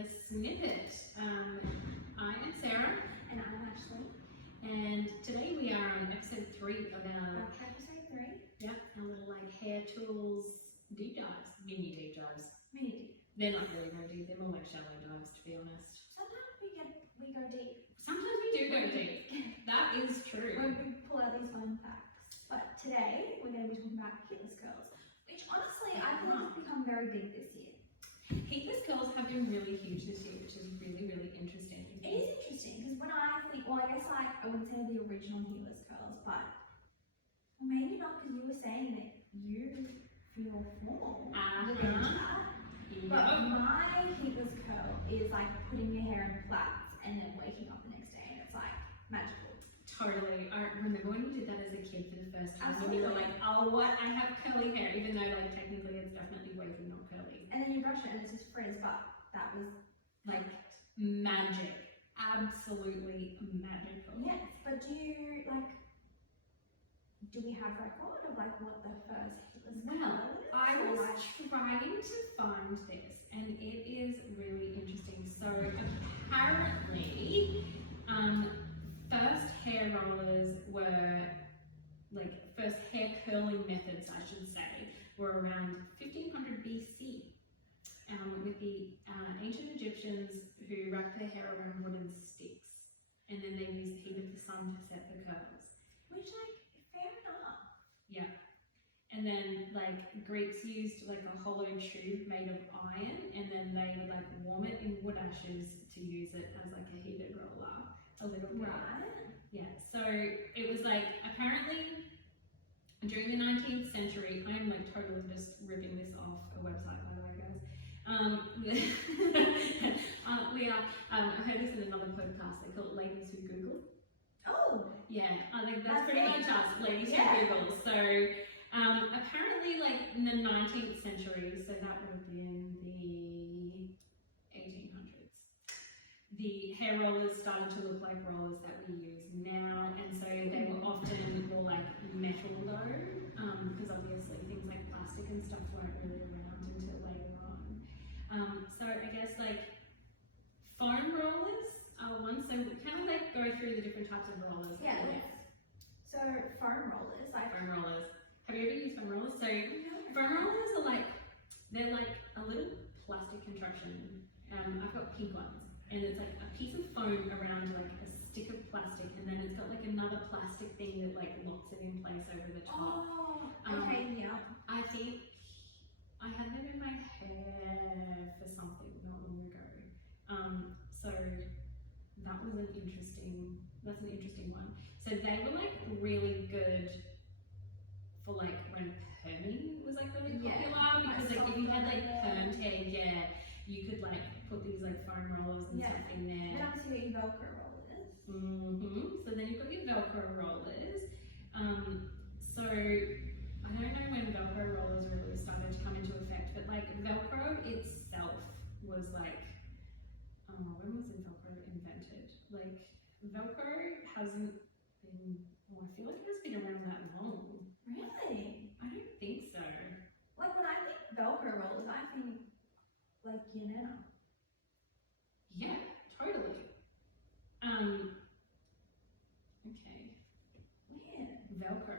the Snip It. I am Sarah. And I'm Ashley. And today we are on episode 3 of our episode 3. Yep, our little like hair tools deep dives, mini deep dives. Mini. They're not really very deep, they're more like shallow dives, to be honest. Sometimes we go deep. Sometimes we do go deep. That is true. When we pull out these fun facts. But today we're going to be talking about heatless curls, which honestly I think has become very big this year. Heatless curls have been really huge this year, which is really, really interesting. It is interesting because when I think, well, I guess like I wouldn't say the original heatless curls, but maybe not, because you were saying that you feel full within that. But my heatless curl is like putting your hair in plaits and then waking up the next day and it's like magical. Totally. I remember when you did that as a kid for the first time, Absolutely. and you were like, oh, what? I have curly hair, even though like technically it's definitely wavy, not curly. And then you brush it and it's just frizz, but that was Like magic. Absolutely magical. yes. But do we have record of like what the first heatless Well, curl is? I Or, was like, trying to find this, and it is really interesting. So apparently, first hair rollers were, like, first hair curling methods, I should say, were around 1500 BC. With the ancient Egyptians who wrapped their hair around wooden sticks, and then they used the heat of the sun to set the curls. which like fair enough. Yeah. And then like Greeks used like a hollow tube made of iron, and then they would like warm it in wood ashes to use it as like a heated roller a little bit. Right. Yeah. So it was like apparently during the 19th century, I'm like totally just ripping this off a website, by the way, guys. We are. I heard this in another podcast. They call it Ladies Who Google. Oh. Yeah, I think that's That's pretty it. much us, Ladies Yeah. Who Google. So apparently, like in the 19th century, so that would have been the 1800s. The hair rollers started to look like rollers that we use now, and so they were often more like metal though, because obviously things like plastic and stuff weren't really around until later on. So I guess like foam rollers are one, so we kind of like go through the different types of rollers. Yeah. So foam rollers, like Foam rollers. Have you ever used foam rollers? So foam rollers are like, they're like a little plastic contraption. I've got pink ones, and it's like a piece of foam around like a stick of plastic, and then it's got like another plastic thing that like locks it in place over the top. oh, okay, yeah. I think I had them in my hair for something not long ago. So that was an interesting one. So they were like really good for like when perming was like really Yeah, popular, because like if you had like yeah. permed hair, yeah, you could like put these like foam rollers and Yeah. stuff in there. Then I'm seeing Velcro rollers. So then you've got your Velcro rollers. So I don't know when Velcro rollers really started to come into effect, but like Velcro itself was like, when was Velcro invented? Like Velcro hasn't been, well, I feel like it has been around that long. Really? I don't think so. Like when I think Velcro rollers, I think like Yeah, totally. Okay. Weird. Velcro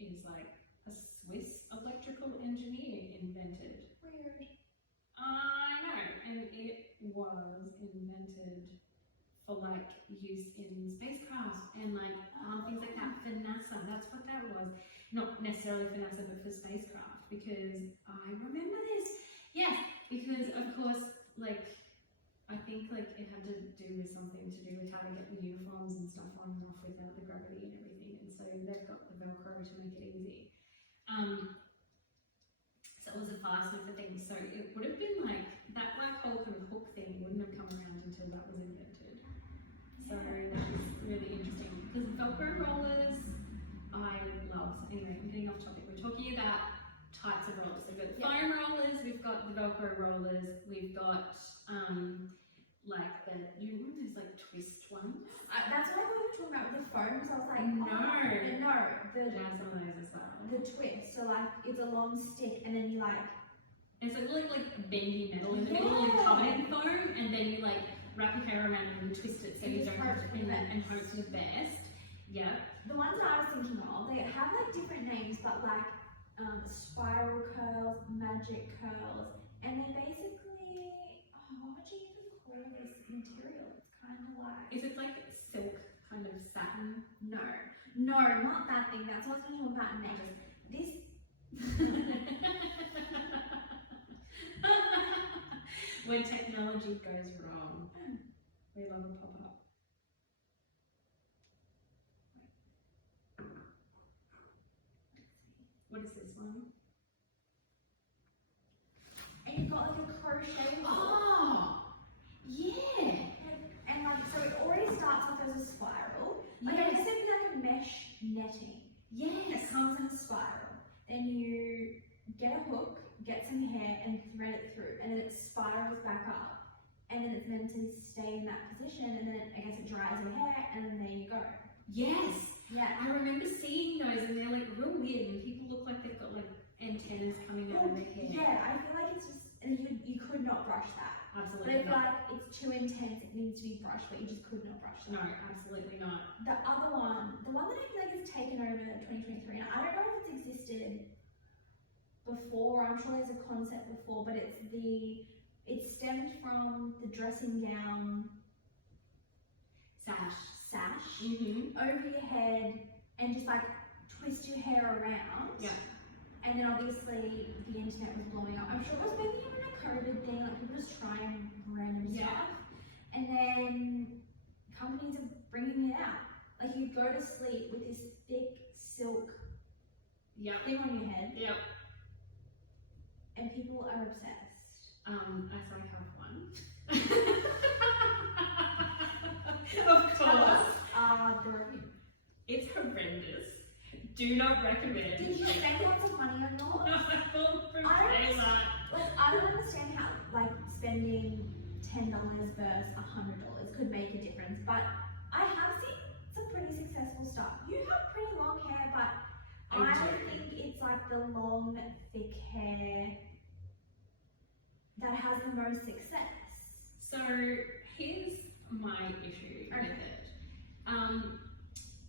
is like a Swiss electrical engineer invented. Weird. I know, and it was invented for like use in spacecraft and like things like that for NASA. That's what that was. Not necessarily for NASA, but for spacecraft, because I remember this. Yes, because of course, like I think like it had to do with something to do with how to get the uniforms and stuff on and off without the gravity and everything, and so they've got the Velcro to make it easy. So it was a fastener for things. So it would have been like that, like whole kind of hook thing wouldn't have come around until that was invented. So that was really interesting, because Velcro rollers I love. So anyway, I'm getting off topic. We're talking about types of rollers. So we've got the foam rollers, we've got the Velcro rollers, we've got like the, you remember those like twist ones? That's why we were talking about the foam, so I was like, No. The We have some of those as well. the twist. So like it's a long stick, and then you like And so it looked like bendy metal in the middle and covered in foam, and then you like wrap your hair around and twist it so you don't have to and hope for the best. Yeah. The ones that I was thinking of, they have like different names, but like spiral curls, magic curls, and they're basically, what would you even call this material? It's kind of like... Is it like silk kind of satin? No, not that thing. That's what I was going to talk about next. This... When technology goes wrong, we love a pop-up. What is this one? And you've got like a crochet hook. Oh! Yeah! And like, so it already starts off as a spiral. Like, I guess it'd be like a mesh netting. Yes! It comes in a spiral. Then you get a hook, get some hair, and thread it through. And then it spirals back up. And then it's meant to stay in that position. And then I guess it dries your hair, and then there you go. Yes! Yeah. I remember seeing those and they're like real weird and people look like they've got like antennas coming out of their hair. Yeah, I feel like it's just, and you could not brush that. But Absolutely I feel not. like it's too intense, it needs to be brushed, but you just could not brush that. No, absolutely not. The other one, the one that I feel like has taken over 2023, and I don't know if it's existed before, I'm sure there's a concept before, but it stemmed from the dressing gown Sash. sash over your head and just like twist your hair around. Yeah. And then obviously the internet was blowing up. I'm sure it was maybe even a COVID thing, like people just trying random stuff. And then companies are bringing it out. Like you go to sleep with this thick silk thing on your head. Yep. And people are obsessed. As I have one. Of course. The review. It's horrendous. Do not recommend. Did you spend lots of money on yours? No, I won't I say that. Like, I don't understand how, like, spending $10 versus $100 could make a difference, but I have seen some pretty successful stuff. You have pretty long hair, but I think it's like the long, thick hair that has the most success. So here's my issue with it.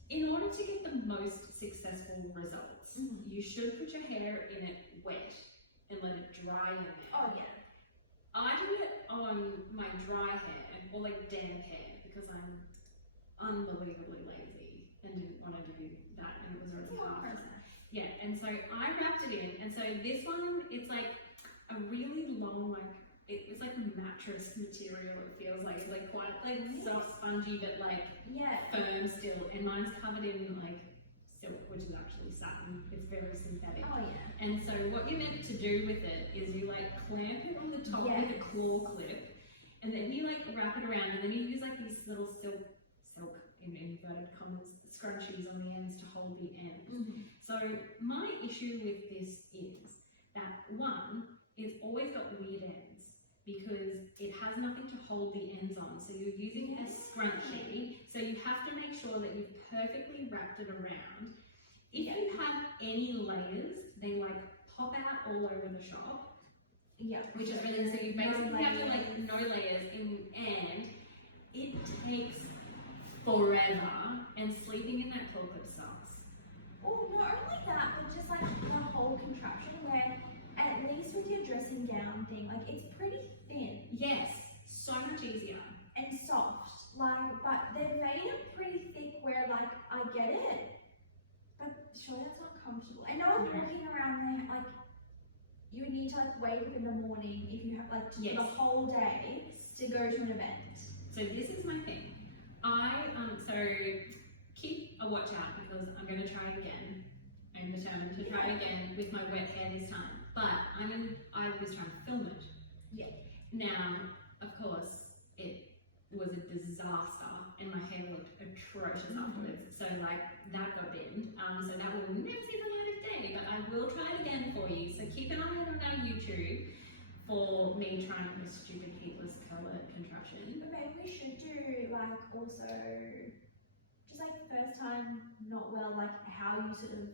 In order to get the most successful results, you should put your hair in it wet and let it dry in there. Oh yeah. I do it on my dry hair or like damp hair because I'm unbelievably lazy and didn't want to do that, and it was already hard. Yeah, and so I wrapped it in, and so this one, it's like a really long, like it's like mattress material. It feels like it's like quite like soft, spongy, but like firm still. And mine's covered in like silk, which is actually satin. It's very synthetic. Oh yeah. And so what you're meant to do with it is you like clamp it on the top with a claw clip, and then you like wrap it around, and then you use like these little silk in inverted commas scrunchies on the ends to hold the end. So my issue with this is that one, it's always got weird ends because it has nothing to hold the ends on. So you're using a scrunchie, so you have to make sure that you've perfectly wrapped it around. If you have any layers, they like pop out all over the shop. Yeah. Which is really, so you basically have to like no layers and it takes forever, and sleeping in that claw clip sucks. Oh, not only that, but just like the whole contraption where, at least with your dressing gown thing, like it's pretty thin. Yes, so much easier. And soft. Like, but they've made it pretty thick where like, I get it, but sure that's not comfortable. I know walking around there, like, you would need to like wake up in the morning if you have like the whole day to go to an event. So this is my thing. So keep a watch out because I'm going to try again. I'm determined to try again with my wet hair this time. But I was trying to film it. Yeah. Now, of course, it was a disaster and my hair looked atrocious afterwards. So like that got binned. So that will never see the light of day, but I will try it again for you. So keep an eye on our YouTube for me trying this stupid heatless curler contraption. But maybe we should do like also just like first time not well, like how you sort of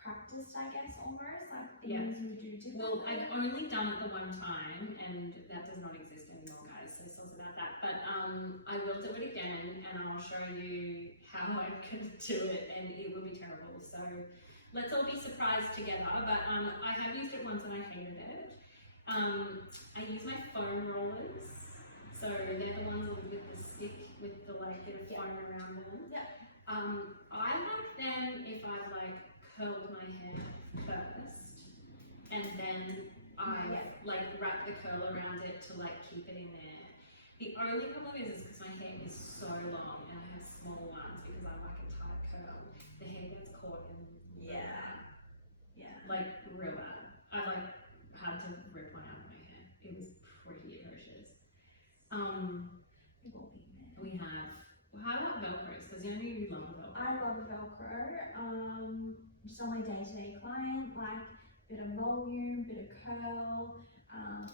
practiced, I guess, almost like things you do differently. Well, I've only done it the one time, and that does not exist anymore, guys, so sorry about that. But I will do it again, and I'll show you how I can do it, and it will be terrible. So let's all be surprised together. But I have used it once and I hated it. I use my foam rollers, so they're the ones with the stick with the like bit of foam around them. Yep. I like them if I've like curled my hair first, and then I like wrap the curl around it to like keep it in there. The only problem is because my hair is so long and I have small ones because I like a tight curl. The hair gets caught in like real bad. I like had to rip one out of my hair. It was pretty atrocious. We have. How about Velcros? Because you know you love Velcro. I love Velcro. Just on my day-to-day client, like bit of volume, bit of curl.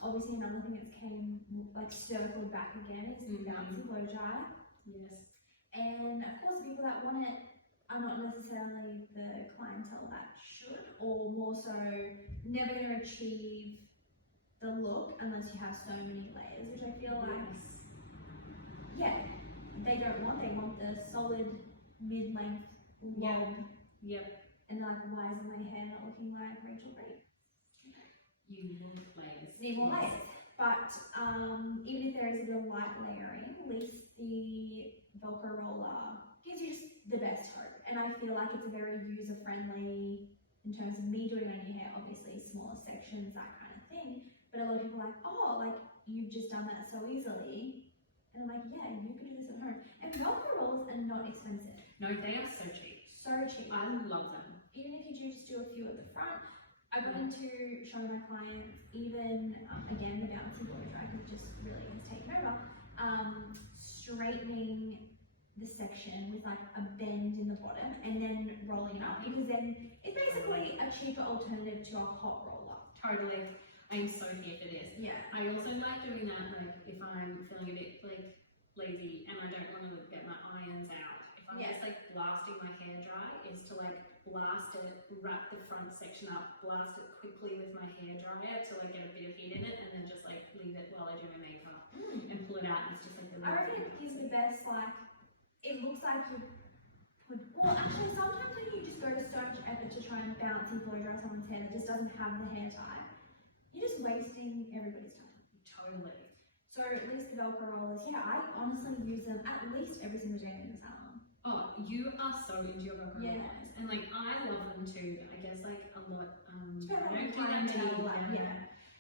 Obviously another thing that's came like circled back again is the bouncy blow dry. Yes. And of course, people that want it are not necessarily the clientele that should, or more so never going to achieve the look unless you have so many layers, which I feel like, they don't want. They want the solid mid-length lob. Yep. And like, why isn't my hair not looking like Rachel Ray? You need layers. Need more layers. But even if there is a bit of light layering, at least the Velcro roller gives you just the best hope. And I feel like it's a very user-friendly in terms of me doing it on your hair, obviously smaller sections, that kind of thing. But a lot of people are like, oh, like you've just done that so easily. And I'm like, yeah, you can do this at home. And Velcro rollers are not expensive. No, they are so cheap. So cheap. I love them. Even if you just do a few at the front, I got into showing my clients, even, again, the bouncy blow dry just really has taken over, straightening the section with like a bend in the bottom and then rolling it up, because then it's basically a cheaper alternative to a hot roller. Totally. I'm so here for this. Yeah. I also like doing that like if I'm feeling a bit like lazy and I don't want to get my irons out. If I'm just like blasting my hair dry, is to like blast it, wrap the front section up, blast it quickly with my hair dryer till I get a bit of heat in it, and then just like leave it while I do my makeup and pull it out. And it's just like the I reckon it gives the best, like, it looks like you put, well actually sometimes when you just go to so much effort to try and bouncy blow dry someone's hair that just doesn't have the hair tie, you're just wasting everybody's time. Totally. So at least the Velcro rollers, I honestly use them at least every single day in the salon. Oh, you are so into your Velcro rollers. And like, I love them too. I guess like a lot, I don't do that many,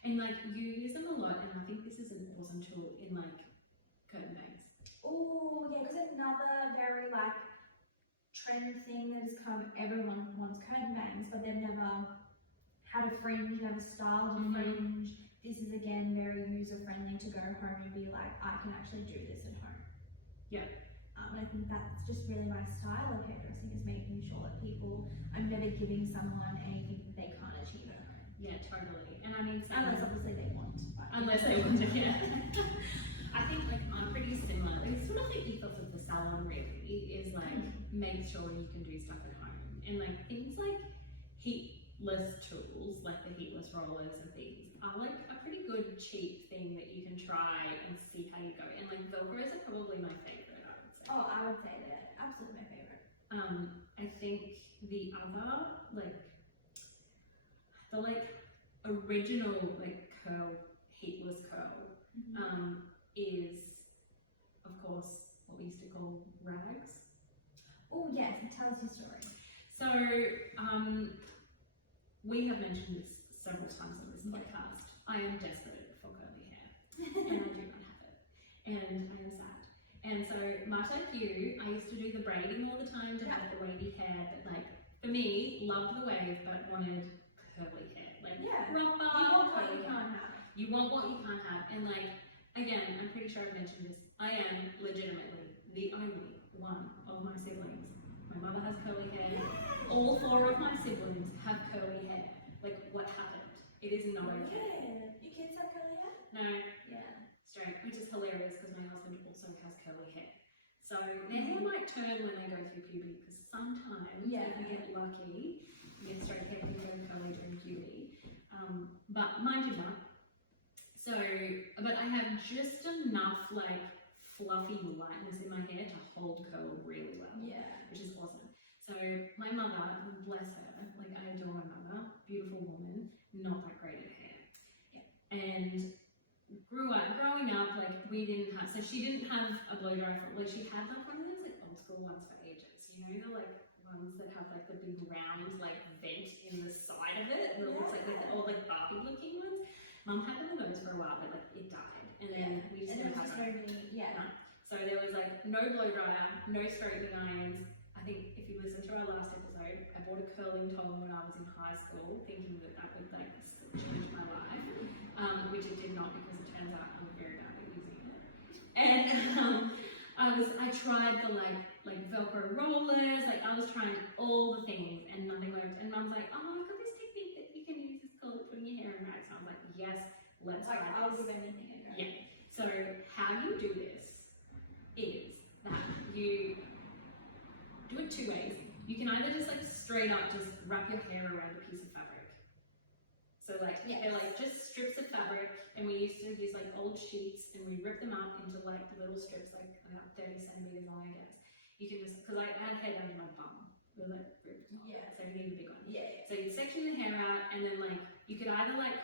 and like, you use them a lot, and I think this is an awesome tool in like curtain bangs. Oh, yeah, because another very like trend thing that has come, everyone wants curtain bangs, but they've never had a fringe, never styled a fringe. This is again very user friendly to go home and be like, I can actually do this at home. Yeah. I think that's just really my style of hairdressing, is making sure that I'm never giving someone anything that they can't achieve at home. Yeah, totally. And I mean, unless obviously they want. Unless they want to, yeah. I think like I'm pretty similar. It's sort of the ethos of the salon really, is like make sure you can do stuff at home. And like things like heatless tools, like the heatless rollers and things, are like a pretty good cheap thing that you can try and see how you go. And like Velcros are probably my favorite, I would say. Oh, I would say that absolutely my favorite. I think the other the original like curl, heatless curl, is of course what we used to call rags. Oh yes, it tells your story. So we have mentioned this several times on this podcast. I am desperate for curly hair, and I do not have it, and I am sad. And so, much like you, I used to do the braiding all the time to have the wavy hair, but like, for me, loved the wave, but wanted curly hair. Like, you want what you can't have. You want what you can't have. And like, again, I'm pretty sure I've mentioned this, I am legitimately the only one of my siblings. My mother has curly hair. All 4 of my siblings have curly hair. Like, what happened? It is not okay. Your kids have curly hair? No. Yeah. Straight, which is hilarious because my husband also has curly hair. So their hair might turn when they go through puberty, because sometimes if you get lucky, your straight hair can go curly during puberty. But mine did not. So, but I have just enough like fluffy lightness in my hair to hold curl really well. Yeah. Which is awesome. So my mother, bless her, like I adore my mother, beautiful woman, not that great at hair. Yeah. And growing up, like we didn't have, so she didn't have a blow dryer for, like she had like one of those like old school ones for ages, you know, the like ones that have like the big round like vent in the side of it, that looks like the old like Barbie looking ones. Mum had one of those for a while, but like it died, and then we just never had one. Yeah. So there was like no blow dryer, no straightening irons. I think if you listen to our last episode, I bought a curling towel when I was in high school, thinking that that would like change my life, which it did not, because it turns out I'm very bad at using it. And I tried the like Velcro rollers, like I was trying all the things and nothing worked. And Mum's like, oh, I've got this technique that you can use. It's called putting your hair in rags. And I was like, yes, let's try this. I'll give anything a go. Yeah. So how you do this is that you do it two ways. You can either just like straight up just wrap your hair around a piece of fabric. So like they're like just strips of fabric, and we used to use like old sheets and we rip them up into like little strips, like about 30 centimeters long, I guess. You can just, because I had hair down to my bum, it was like ripped off. Yeah. So you need a big one. Yeah. So you section your hair out, and then like you could either like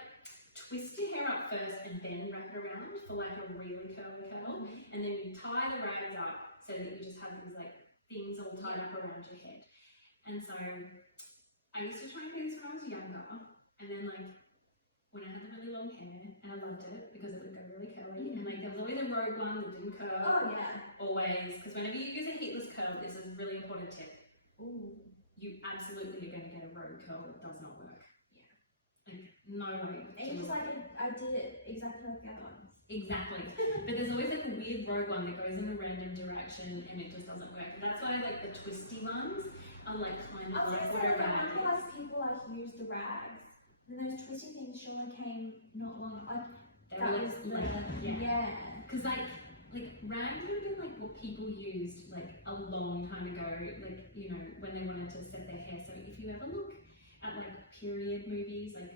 twist your hair up first and then wrap it around for like a really curly curl, and then you tie the rags up so that you just have these like things all tied up around your head. And so I used to try and do this when I was younger, and then like when I had the really long hair, and I loved it because it would go really curly, and like there was always a rogue one that didn't curl. Oh yeah. Always, because whenever you use a heatless curl, this is a really important tip. Ooh. You absolutely are going to get a rogue curl that does not work. Yeah. Like no way. It was like I did it exactly like the other ones. Exactly. But there's always like a weird rogue one that goes in a random direction and it just doesn't work. That's why like the twisty ones are like kind of like what a rag is. Like people like use the rags. And those twisty things surely came not long. Like They were like yeah. Because like rags would have been like what people used like a long time ago, like you know when they wanted to set their hair. So if you ever look at like period movies, like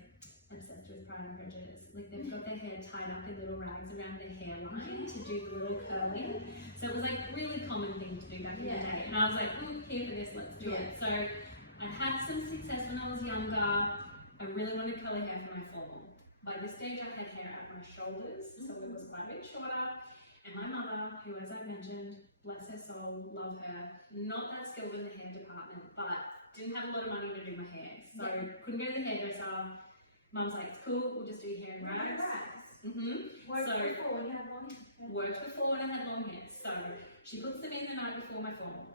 Obsessed with Pride and Prejudice, like they've got their hair tied up in little rags around their hairline to do the little curling. So it was like a really common thing to do back in the day. And I was like, here for this, let's do it. So I had some success when I was younger. I really wanted curly hair for my formal. By this stage I had hair at my shoulders, so it was quite a bit shorter. And my mother, who as I mentioned, bless her soul, love her, not that skilled in the hair department, but didn't have a lot of money to do my hair. So couldn't go to the hairdresser. Mum's like, it's cool, we'll just do your hair in rags. Worked before when you had long hair. Worked before when I had long hair. So she puts them in the night before my formal.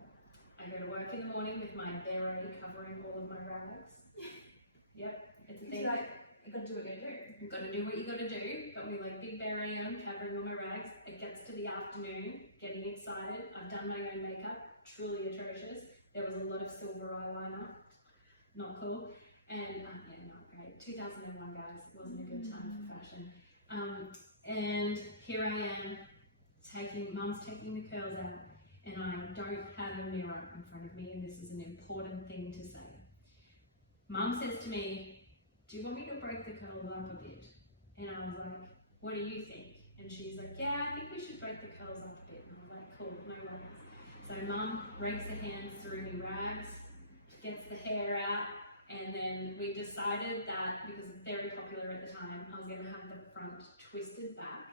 I go to work in the morning with my beret covering all of my rags. Yep, it's a thing. Like, you gotta do what you gotta do. You've got to do what you got to do. Got me like big beret on, covering all my rags. It gets to the afternoon, getting excited. I've done my own makeup, truly atrocious. There was a lot of silver eyeliner, not cool. And not great. 2001, guys, wasn't a good time for fashion. And here I am, Mum's taking the curls out, and I don't have a mirror in front of me, and this is an important thing to say. Mum says to me, do you want me to break the curls up a bit? And I was like, what do you think? And she's like, yeah, I think we should break the curls up a bit. And I was like, cool, no worries. So Mum rakes her hands through me rags, gets the hair out, and then we decided that, because it's very popular at the time, I was going to have the front twisted back.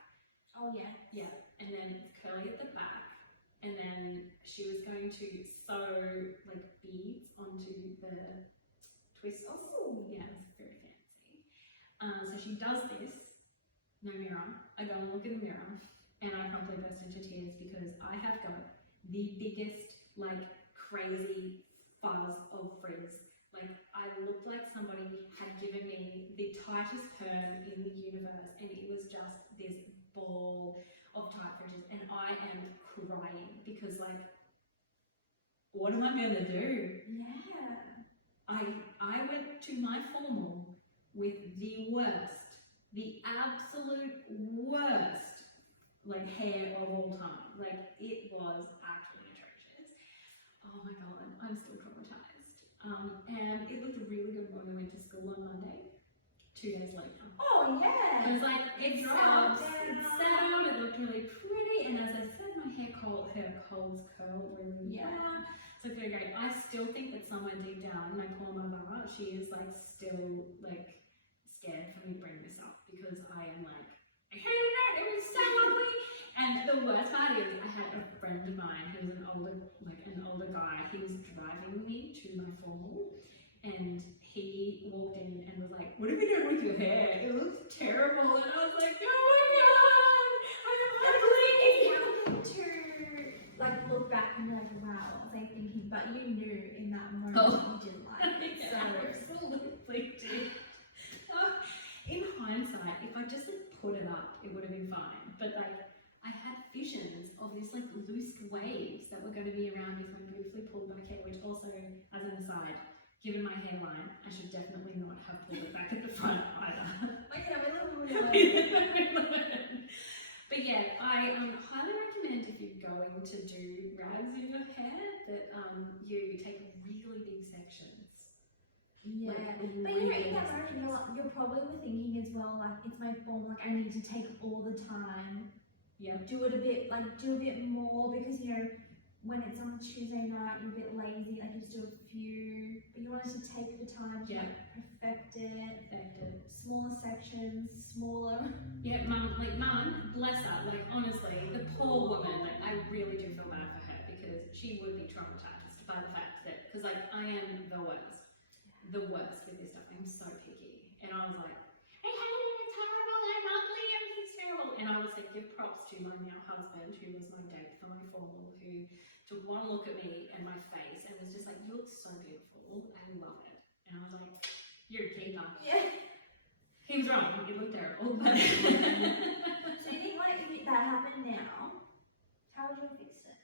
Oh yeah. Yeah, and then it's curly at the back. And then she was going to sew like beads onto the twist. Oh, yeah, it's very fancy. So she does this, no mirror. I go and look in the mirror, and I promptly burst into tears because I have got the biggest, like, crazy fuzz of frizz. Like, I looked like somebody had given me the tightest perm in the universe, and it was just this ball of tight fringes, and I am crying because, like, what am I gonna do? Yeah. I went to my formal with the worst, the absolute worst, like, hair of all time. Like, it was actually atrocious. Oh my god, I'm still traumatized. And it looked really good when we went to school on Monday. 2 days later. Oh yeah. It was like, it dropped settled, it down. settled, it looked really pretty, and as I said, my hair holds curl really well. So it's very great. I still think that somewhere deep down, my poor mother, she is like still like scared for me to bring this up because I am like, I hated it, it was so ugly. And the worst part is I had a friend of mine who was an older guy. He was driving me to my formal and he walked in and was like, what have you done with your hair? It looks terrible. And I was like, oh my god, I'm ugly. To like look back and be like, wow, what was I thinking? But you knew in that moment Oh. you didn't like it. Yeah, I absolutely did. In hindsight, if I just like put it up, it would have been fine. But like, I had visions of this like loose waves that were going to be around me, so I beautifully pulled back hair, which also, as an aside, given my hairline, I should definitely not have pulled it back at the front either. But yeah, I highly recommend if you're going to do rags in your hair that you take really big sections. Yeah, Like, but really in that moment, you're probably probably thinking as well, like, it's my form, like, I need to take all the time. Yeah. Do it a bit, like, do a bit more, because, you know, when it's on Tuesday night, you're a bit lazy, like, you just do a few, but you want us to take the time to, like, perfect it. Smaller sections, smaller. Yeah, mum, bless her, like, honestly, the poor woman, like, I really do feel bad for her, because she would be traumatized by the fact that, because, like, I am the worst with this stuff. I'm so picky. And I was like, I hate it, it's horrible, I'm ugly, everything's terrible. And I was like, give props to my now husband, who was my date for my formal, who took one look at me and my face and was just like, you look so beautiful, I love it. And I was like, you're a keeper. Yeah. He was wrong, it looked terrible. But So you think, like, if that happened now, how would you have fixed it?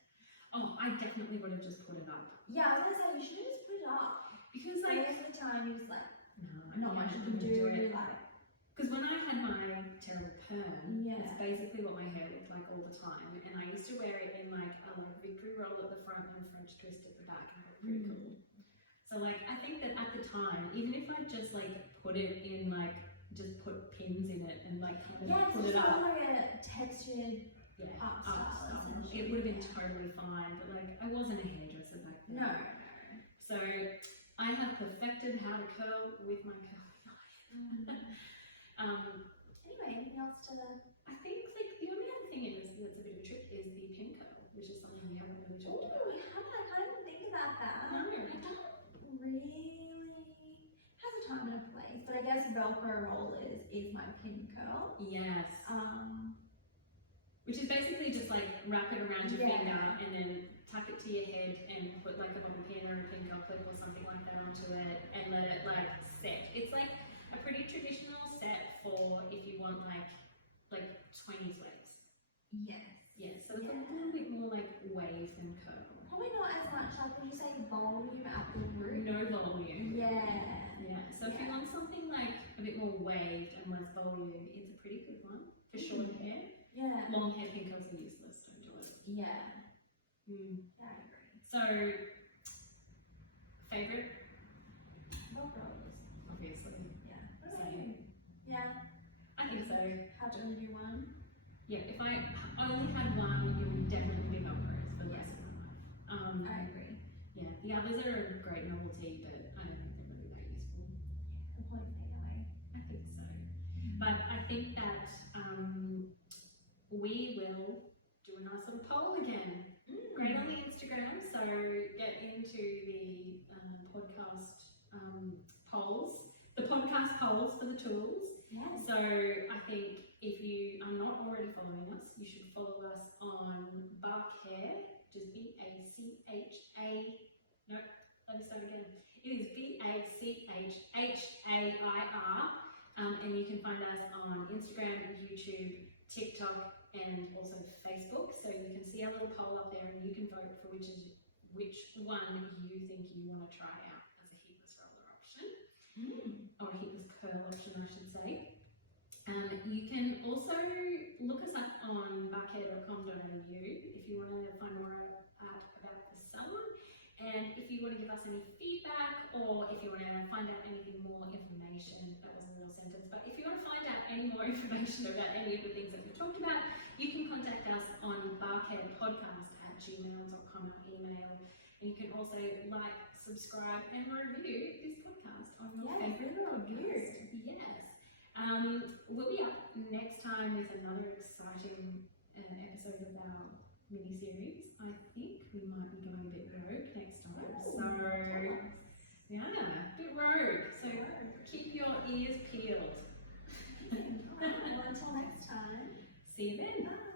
oh, I definitely would have just put it up. Yeah, I was gonna say, you should have just put it up. Because, Like, like, most of the time, you're just like, no, not much you I'm can gonna do, like, because when I had my terrible perm, Yeah. it's basically what my hair looked like all the time. And I used to wear it in like a victory roll at the front and a French twist at the back, and it was pretty cool. So like, I think that at the time, even if I just like put it in like, just put pins in it and like kind of put it up. like a textured Up style, style. essentially. It would have been totally fine, but like, I wasn't a hairdresser back then. No. So I have perfected how to curl with my curling iron. Anyway, anything else to the... I think like the only other thing is that's a bit of a trick is the pin curl, which is something we haven't really talked about. Oh, I can't even think about that. No. I don't really... Has a time and a place, but I guess Velcro rollers is my pin curl. Yes. Which is basically just like wrap it around your finger and then tuck it to your head and put like a bobby pin or a pin curl clip or something like that onto it and let it like set. It's like a pretty traditional set for if you want like 20s waves. Yes. Yeah, so it's a little bit more like wave than curl. Probably not as much, like, would you say volume at the root? No volume. Yeah. Yeah, so if you want something like a bit more waved and less volume, it's a pretty good one for short hair. Yeah. Long hair pin curls are useless, don't do it. Yeah. Yeah, I agree. So, favourite? Velcro rollers. Obviously. Yeah. What about Same. you? Yeah. I think so. Have to only do one? Yeah, if I only had one, it would definitely be Velcros for the rest of my life. I agree. Yeah, the others are a great novelty, but I don't think they're really that useful. The point fade away. I think so. But I think that we will do a nice little poll again. Great on the Instagram, so get into the podcast polls, the podcast polls for the tools. Yeah. So I think if you are not already following us, you should follow us on Barkhair, which is B-A-C-H-A, no, let me start again. It is B-A-C-H-H-A-I-R, and you can find us on Instagram, YouTube, TikTok, and also Facebook. So you can see our little poll up there, and you can vote for which one you think you want to try out as a heatless roller option, or a heatless curl option, I should say. You can also look us up on barkhair.com.au if you want to find more about the salon. And if you want to give us any feedback, or if you want to find out anything more information, that wasn't a real sentence, but if you want to find out any more information about any of the things that we talked about, you can contact us on barkheadpodcast@gmail.com, our email. And you can also like, subscribe, and review this podcast on your favorite podcast. Yes. We'll be up next time with another exciting episode of our mini-series. I think we might be going a bit rogue next time. Yeah, a bit rogue. So keep your ears peeled. Well, until next time. See you then. Bye.